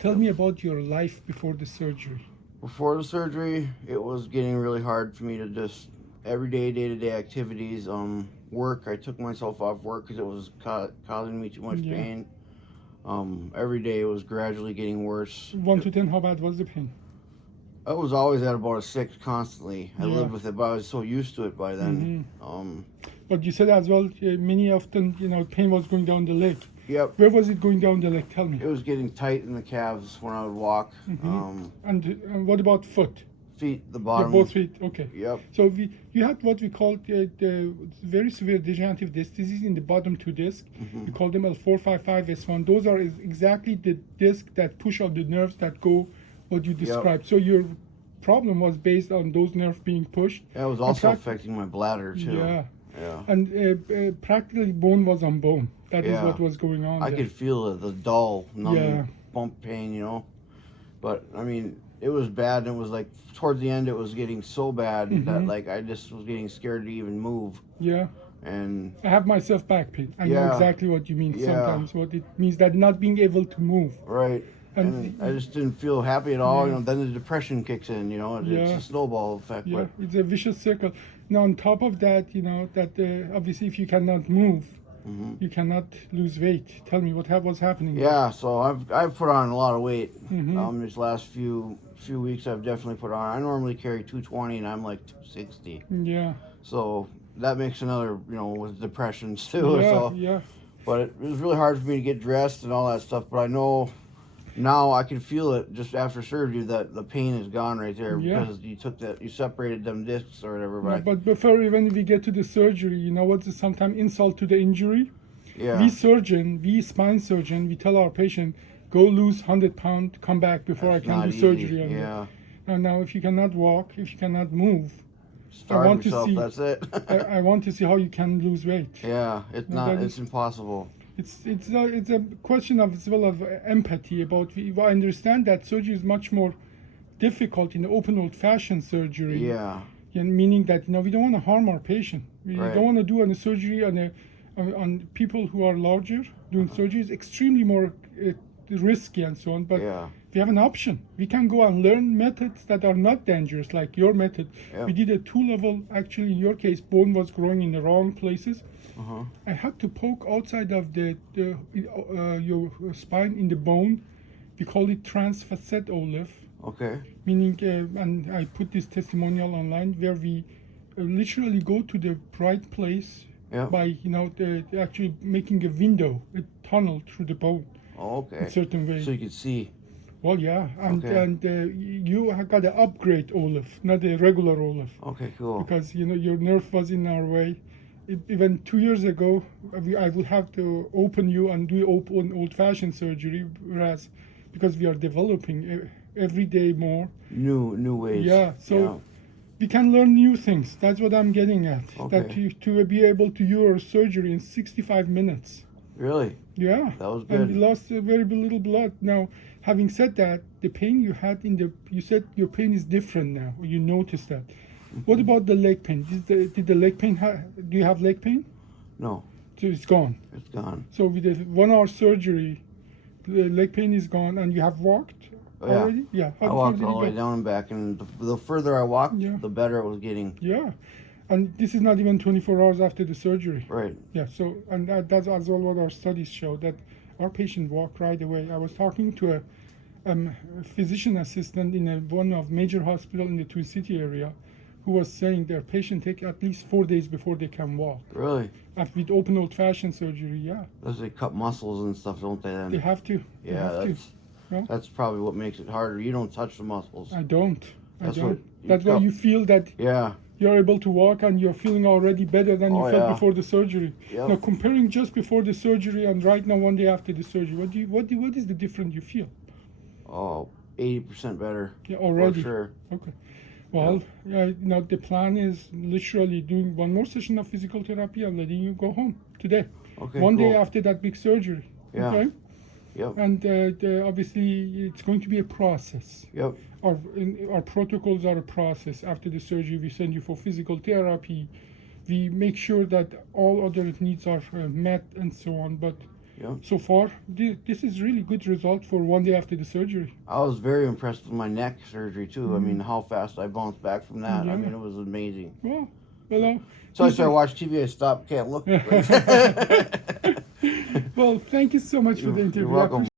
Tell me about your life before the surgery. Before the surgery, it was getting really hard for me to just everyday, day-to-day activities. Work. I took myself off work because it was causing me too much Yeah. pain. Every day it was gradually getting worse. 1 to 10, how bad was the pain? I was always at about a 6 constantly. I Yeah. lived with it, but I was so used to it by then. But you said as well, many often, pain was going down the leg. Yep. Where was it going down the leg? Tell me. It was getting tight in the calves when I would walk. And what about foot? Feet, the Yeah, bottom. both feet. Okay. Yep. So you had what we call the very severe degenerative disc disease in the bottom two discs. We call them L455 S1. Those are exactly the disc that push out the nerves that go what you described. So your problem was based on those nerves being pushed. It was also affecting my bladder too. Yeah. Yeah. And practically bone was on bone. That is Yeah. what was going on. I there. could feel the dull, numbing Yeah. bump pain, But I mean, it was bad. And it was like towards the end, it was getting so bad that like I just was getting scared to even move. Yeah. And I have myself back pain. I know Yeah. exactly what you mean Yeah. sometimes. What it means that not being able to move. right. And I just didn't feel happy at all. Yeah. Then the depression kicks in. It's Yeah. a snowball effect. Yeah, But it's a vicious circle. Now on top of that, that obviously if you cannot move, you cannot lose weight. Tell me what was happening. yeah, so I've put on a lot of weight. These last few weeks, I've definitely put on. I normally carry 220, and I'm like 260. Yeah. So that makes another, with depressions too. Yeah. So, Yeah. but it was really hard for me to get dressed and all that stuff. But I know now I can feel it just after surgery that the pain is gone right there Yeah. because you separated them discs or whatever. Yeah, But but before even we get to the surgery, what's sometimes insult to the injury? yeah, We spine surgeon, we tell our patient, go lose 100 pounds, come back before that's I can not do easy. surgery on you. Yeah, And now if you cannot walk, if you cannot move, starve want to yourself. see- That's it. I want to see how you can lose weight. Yeah, it's No, not. that It's impossible. It's a question of as well of empathy about. I understand that surgery is much more difficult in open old-fashioned surgery. Yeah, Meaning that we don't want to harm our patient. We Right. don't want to do a surgery on people who are larger. Doing surgery is extremely more risky and so on. But yeah, we have an option. We can go and learn methods that are not dangerous, like your method. Yeah. We did a 2-level. Actually, in your case, bone was growing in the wrong places. I had to poke outside of your spine in the bone. We call it transfacet OLLIF, okay, meaning, and I put this testimonial online where we literally go to the right place yeah, by actually making a window, a tunnel through the bone okay. in certain way. So you could see. Well, yeah, and Okay. you have got an upgrade OLLIF, not a regular OLLIF, Okay, cool. because your nerve was in our way. Even 2 years ago, I would have to open you and do open old-fashioned surgery, whereas because we are developing every day more. New ways. Yeah, so we can learn new things. That's what I'm getting at. That Okay. to be able to do your surgery in 65 minutes. Really? Yeah. That was And good. you lost very little blood. Now, having said that, the pain you had you said your pain is different now. You noticed that. What about the leg pain? Did the leg pain do you have leg pain? No, So it's gone. it's gone. So with the 1 hour surgery, the leg pain is gone, and you have walked Oh, yeah. already? Yeah. I How far walked did all you the way go? down and back, and the further I walked, Yeah. the better it was getting. Yeah. And this is not even 24 hours after the surgery. Right. Yeah, so, and that's as well what our studies show, that our patient walk right away. I was talking to a physician assistant in one of major hospital in the Twin City area who was saying their patient take at least 4 days before they can walk. Really? With open old-fashioned surgery, yeah. Those they cut muscles and stuff, don't they? Then. They have to. They Yeah, have to. that's Yeah. that's probably what makes it harder. You don't touch the muscles. I don't. That's I don't. what you That's why cut- you feel that Yeah. you're able to walk and you're feeling already better than you Oh, felt yeah. before the surgery. Yep. Now, comparing just before the surgery and right now, 1 day after the surgery, what is the difference you feel? Oh, 80% better. Yeah, already. For sure. Okay. Well, now the plan is literally doing 1 more session of physical therapy and letting you go home today. Okay. 1 day cool. after that big surgery. Yeah. Okay. Yep. And obviously, it's going to be a process. Yep. Our protocols are a process. After the surgery, we send you for physical therapy. We make sure that all other needs are met and so on. But Yep. So far, this is really good result for one day after the surgery. I was very impressed with my neck surgery too. I mean, how fast I bounced back from that. Yeah. I mean, it was amazing. Well, hello. So I started watching TV. I stopped, can't look. Well, thank you so much for the interview. You're welcome.